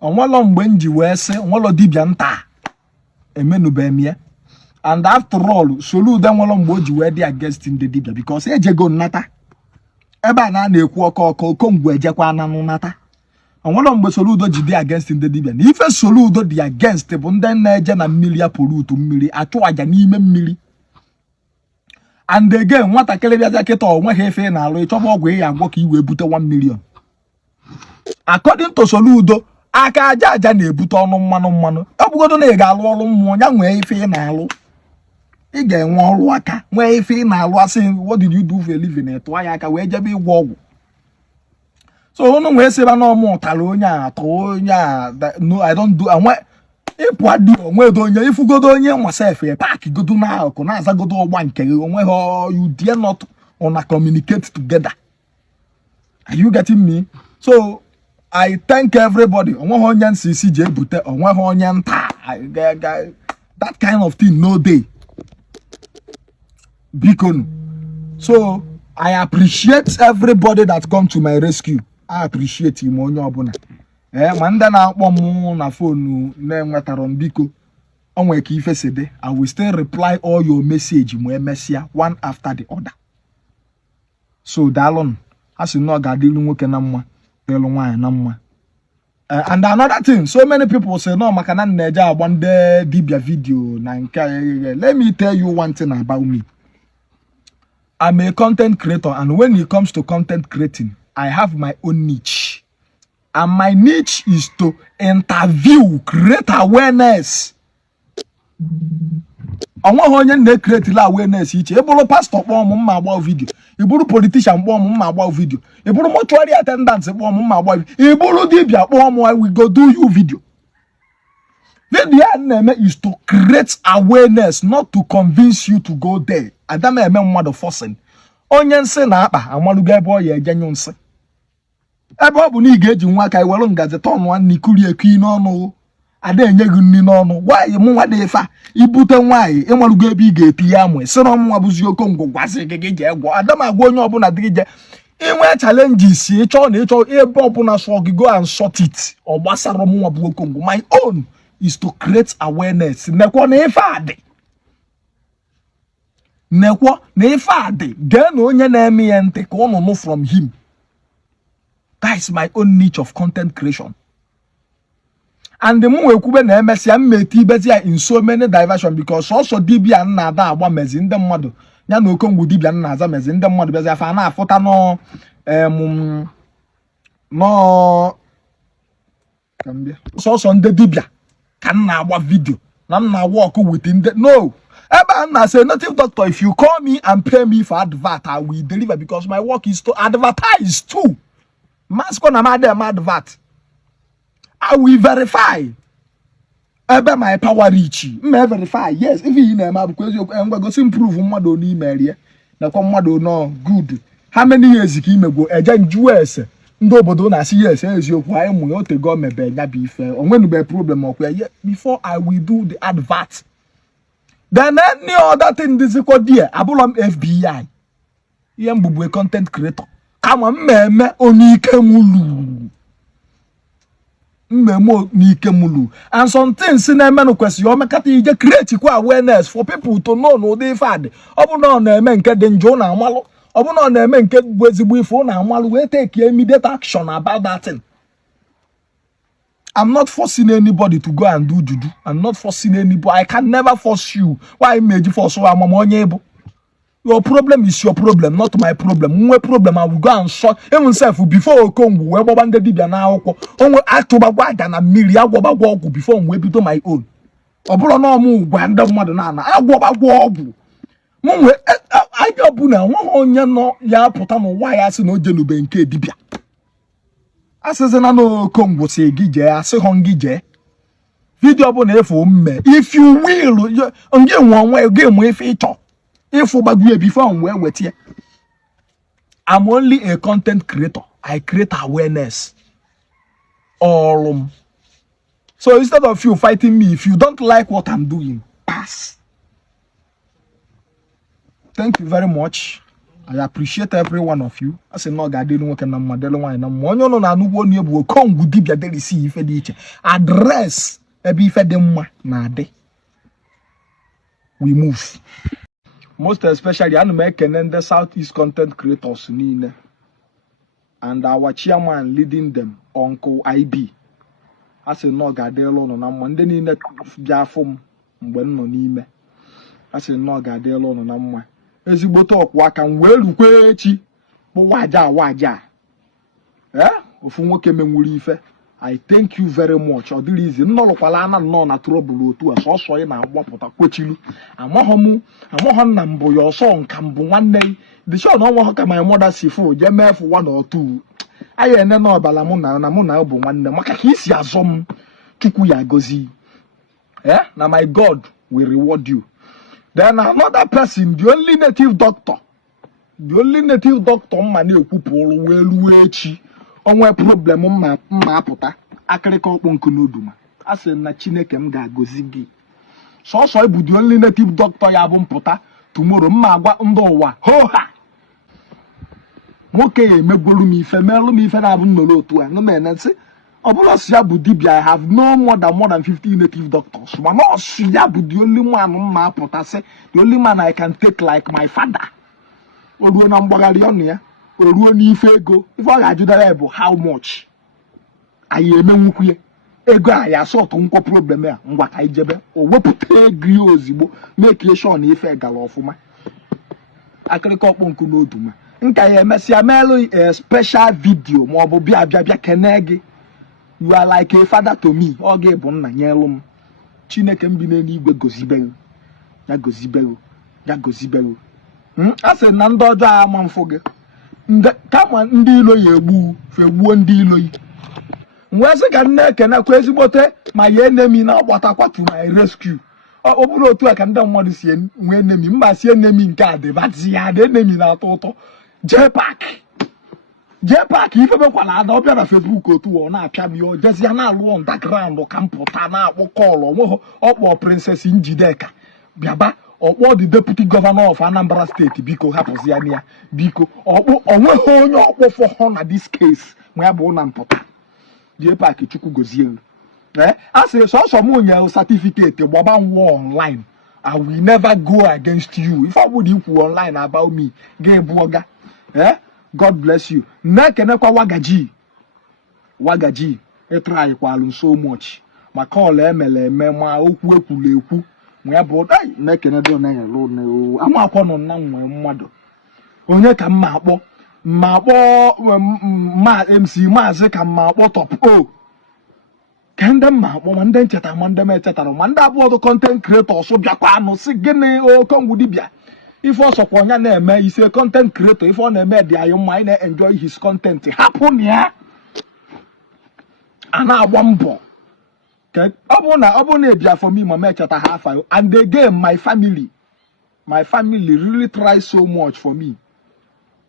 onwelo mgbe nji wee sị onwelo dibia nta emenubemie. And after all, Soludo nwelo mgbe o ji wee dị against ndị dibia because ejego nnata ebe a na-ekwu Okongwu ejekwa na nnata. Onwelo mgbe Soludo ji dị against ndị dibia na ife Soludo dị against bụ ndị na-eje na mmiri apụrutu mmiri achụ aja n'ime mmiri. And again, nwatakịrị bịaza kịta onweghị efe na-alụ ịchọba ọgwụ ya agwọ ka i wee bute 1 million. According to Soludo, aka aja na-ebute ọnụ mmanụ. Ọ bụgodo na ị ga-alụ ọrụ mmụọ ya nwee ife ị na-alụ. Ị ga-enwe ọrụ aka, nwee ife ị na-alụ asị what did you do for a living? Tụọ ya aka wee jebe ịgwọ ọgwụ. So unu nwee sịba na ọmụ ụtara onye a atọ onye a no I don't do anwe ịpụ adị onwedo onye ifugodo onye nwasef ya paaki godo na akụ na-azagodo ọgba nke gị onwe ha you dare not una communicate together. Are you getting me? So I thank everybody. Onwe onye nsisi je ebute onwe onye nta that kind of thing no day. Bikonu. So I appreciate everybody that come to my rescue. I appreciate him onye ọbụla. Manda na akpọ m na phone na-enwetara m biko onwe ka ife sede. I will still reply all your message mo emesia one after the other. So dalon as you know ga-adịlu nwoke na mma dịlu nwaanyị na mma. And another thing, so many people say no maka na na-eje agba ndị dibia video na nke. Let me tell you one thing about me. I'm a content creator, and when it comes to content creating, I have my own niche. And my niche is to interview, create awareness. Onwe onye na-create awareness iche. Eburu pastor kpọọ m mma agba video. Eburu politician kpọọ m mma agba video. Eburu mortuary attendant kpọọ m mma agba video. Eburu dibia kpọọ m I will go do you video. The name is to create awareness, not to convince you to go there. Adama eme mmadụ forcing. Onye nsị na akpa amalugo ebe ọ ya ejenyu nsị. Ebe ọ bụ na ị ga-eji nwa aka iwelu ngazi tọnụ nwanne ikuri eku n'ọnụ. Ada enye gị nri n'ọnụ. Why mụ nwa dị fa ibute nwaanyị ịmalugo ebe ị ga-eti ya amụ. Sị na ọmụnwa bụzi Okongwu gwasị gị je egwo. Adama agwa onye ọbụla dị je. Inwe challenges ịchọ na ịchọ ebe ọbụla so gị go and sort it. Ọ gbasara ọmụnwa bụ Okongwu. My own is to create awareness. Nekwo na ife adị. Nekwo na ife adị. Gee na onye na-eme ya ntị ka ọ nụ from him. That is my own niche of content creation. And the more we na emesi ameti beti in so many diversion because also dibia na ada agba mezi ndị mmadụ ya na Okongwu Dibia na aza mezi ndị mmadụ bezi afa na afụta no no kambia so ndị dibia can na agba video na na work within the no ebe na say native doctor if you call me and pay me for advert I will deliver because my work is to advertise too. Masko na madam advert. I will verify. Ebe my power reach. Me verify. Yes, if you know because you go improve mmado ni email na kwa mmado no good. How many years ki imego eja US ndo obodo na see yes eziokwu anyị mu otego mebe nya bi ife. Onwenu be problem okwa before I will do the advert. Then any other thing this is called there. Abulom FBI. Yem bubu a content creator. Kama mmemme onike mulu. Mmemo nike mulu. And some things in a menu question you make it create awareness for people to know no they fad. Obu no na eme nke denjo na amalu. Obu no na eme nke bwezigbo ifo na amalu. We take immediate action about that thing. I'm not forcing anybody to go and do juju. I'm not forcing anybody. I can never force you. Why made you force so I'm able? Your problem is your problem, not my problem. My problem, I will go and sort. Even self before Okongwu, we Ogbanje Dibia na akwo. Onwe October gwada na mmiri agwoba gwogwu before we bido my own. Oburo no mu gwanda mmadu na na agwoba gwogwu. Munwe ajobu na nwa onye no ya puta no why asi no jenube nke dibia. Asese na no Okongwu se gije ase hongije. Video bu na efo mme. If you will, onge wonwe game if icho. If before I'm only a content creator. I create awareness. All so instead of you fighting me, if you don't like what I'm doing, pass. Thank you very much. I appreciate every one of you. I say no God no work na model wine na onye no na anugbo ni ebu Okongwu Dibia dey see ife dị iche. Address ebe ife dị mma na ade. We move. Most especially I make the Southeast content creators niile. And our chairman leading them, Uncle IB. I say no God no na mma ndị niile bịa fom mgbe nọ n'ime. I say no God no na mma. Ezigbote ọkwa aka wee rukwe echi bụ waja ofu nwoke menwuru ife. I thank you very much. Ọ dịrị izi nnọlụkwala ana nọ na trouble otu a sọsọ ị na-agbapụta kwechilu amaghọ nna mbụ ya ọsọ nka mbụ nwanne the show na ọnwa ka my mother si fo je mefu 1 or 2 ayi ene na ọbala mụ na bụ nwanne maka ka isi azọ m Chukwu ya gozi na my God will reward you. Then another person, the only native doctor mma na-ekwupụrụ wee ruo echi onwe problem mma apụta akịrịka ọkpọ nkụ n'oduma a sị na Chineke m ga-agozi gị sọsọ ịbụ the only native doctor ya bụ mpụta tomorrow mma agwa ndị ụwa hoha nwoke ya emegwolu m ife merụ m ife na-abụ nnọrọ otu a nụmene nsị ọ bụla si ya bụ dibia I have no more than 50 native doctors ma na ọsụ ya bụ the only man mma apụta sị the only man I can take like my father o ruo na mgbagharị ọnụ ya o ruo n'ife ego ife ọ ga-ajụdara ya bụ how much anyị emenwukwu ya ego a ya sọtụ nkwa problem ya ngwa ka ijebe o wepụta ego ya ozigbo make sure na ife gara ọfụma akịrịka ọkpọ nkụ n'oduma nka ya emesịa meelụ a special video ma ọ bụ bịa kene gị you are like a father to me ọ gị bụ nna nyelụ m Chineke m bi n'eluigwe gozibelu ya gozibelu a sị na ndị ọjọọ ama mfụ gị kama ndị ilo ya fegbuo ndị ilo yi wee sị ka nne ekenekwa ezigbote ma ya enemi na-agbatakwa to my rescue ọ bụrụ otu a ka ndị mmadụ si nwee enemi mba si enemi nke a dịbazi ya dị enemi na-atọ ụtọ jee pak ife bekwala ada ọ bịa na Facebook otu ọ na-apịa m ya jezi ya na-alụ underground ka mpụta na-akpọ kọlụ onweghị ọkpọ Princess Njideka bịaba ọkpọ the deputy governor of Anambra State biko hapụzi ya biko onweghị onye ọkpọfọ na this case ma ya bụ na mpụta jee pak Chukwu gozie a sị sọsọ m nye certificate gbaba nwa online I will never go against you if I would ikwu online about me ga-ebu ọga God bless you. Na-ekenekwa wagaji ịtrai kwalụ so much ma kọl emele eme ma okwu ekwulu ekwu ma ya bụ na-ekene do na yelo na ama akwọ nọ na nwe mmadụ onye ka mma akpọ ma MC maazị ka mma akpọ top o ka ndị mma akpọ ma ndị ncheta ma ndị mechetara ma ndị abụọ content creators bịakwa anụ si gịnị Okongwu Dibia ife ọsọkwa ọnya na-eme ise content creator ife ọ na-eme dị anyị mma anyị na-enjoy his content hapụ na ya a na-agba mbọ ọ bụ na ebia for me ma mechata ha afa and again my family really try so much for me.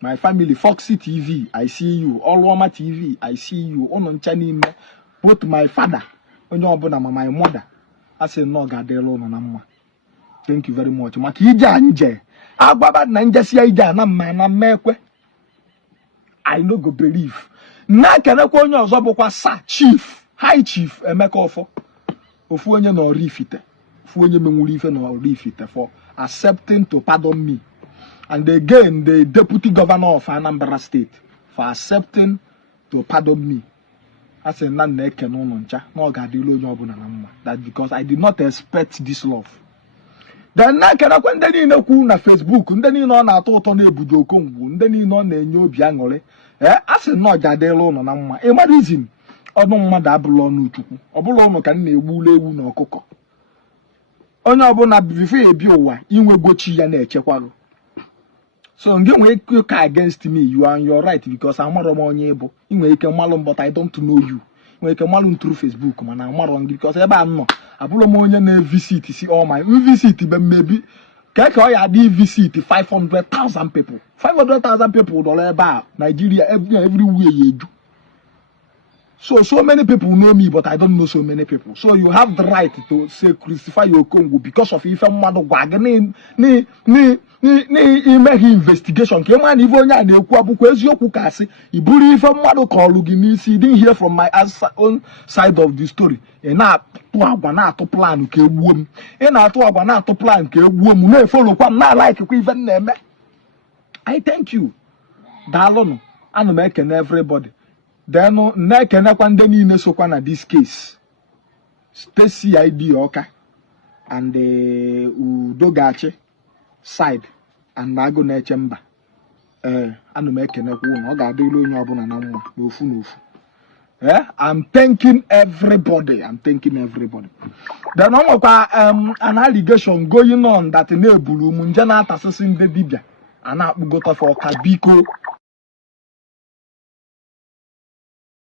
My family, Foxy TV, I see you. Oluoma TV, I see you. Ono ncha n'ime both my father onye ọbụla ma my mother I say no gadelo no na mma. Thank you very much. Maka ije anje agbaba na njesia ije na mma na mmekwe I no go believe na kenekwa onye ọzọ bụkwa Sir Chief High Chief Emeka ofu onye na Oraifite ofu onye menwuru ife na Oraifite for accepting to pardon me, and again the deputy governor of Anambra State for accepting to pardon me. I say na neke no ncha no gadilo onye ọbụla na mma. That because I did not expect this love. Then na kenekwa ndị niile kwu na Facebook, ndị niile ọ na-atọ ụtọ na ebudo Okongwu, ndị niile ọ na-enye obi aṅụrị I say no gadilo ụnọ na mma. E mara izin ọnụ mmadụ abụla ọnụ Chukwu, ọbụla ụnụ ka na-egbula ewu na ọkụkọ. Onye ọbụla bifo ebi ụwa inwe gochi ya na-echekwago. So nge nwere ike against me, you are on your right because amaro m onye ebo. Inwe ike malụ but I don't know you. Inwe ike malụ through Facebook mana amaro ngi because ebe a nọ abụrụ m onye na visit see all my visit be maybe ka ọ ya dị visit 500,000 people. 500,000 people dọla ebe a Nigeria everywhere ya eju. So many people know me, but I don't know so many people. So you have the right to say crucify your Okongwu because of if mmadụ gwa gị n'ime investigation ka man ife onye a na-ekwu abụkwa eziokwu ka asị iburu ife mmadụ kọlụ gị n'isi didn't hear from my own side of the story. Ị na-atụ agwa na-atụ plan ka egbuo m. Ị na-atụ agwa na-atụ plan ka egbuo m na-efolokwa m na-like kwa ife na-eme. I thank you. Daalụnụ. Ana m ekene everybody. Then na-ekenekwa ndị niile sokwa na this case. Stacy ID Oka and Udogachi side and Nago na-eche mba. Ana m ekenekwa unu. Ọ ga-adịrị onye ọbụla na mma n'ofu n'ofu. I'm thanking everybody. I'm thanking everybody. Then on an allegation going on that na-ebulu m nje na-atasịsị ndị dibịa a na-akpụgota for Kabiko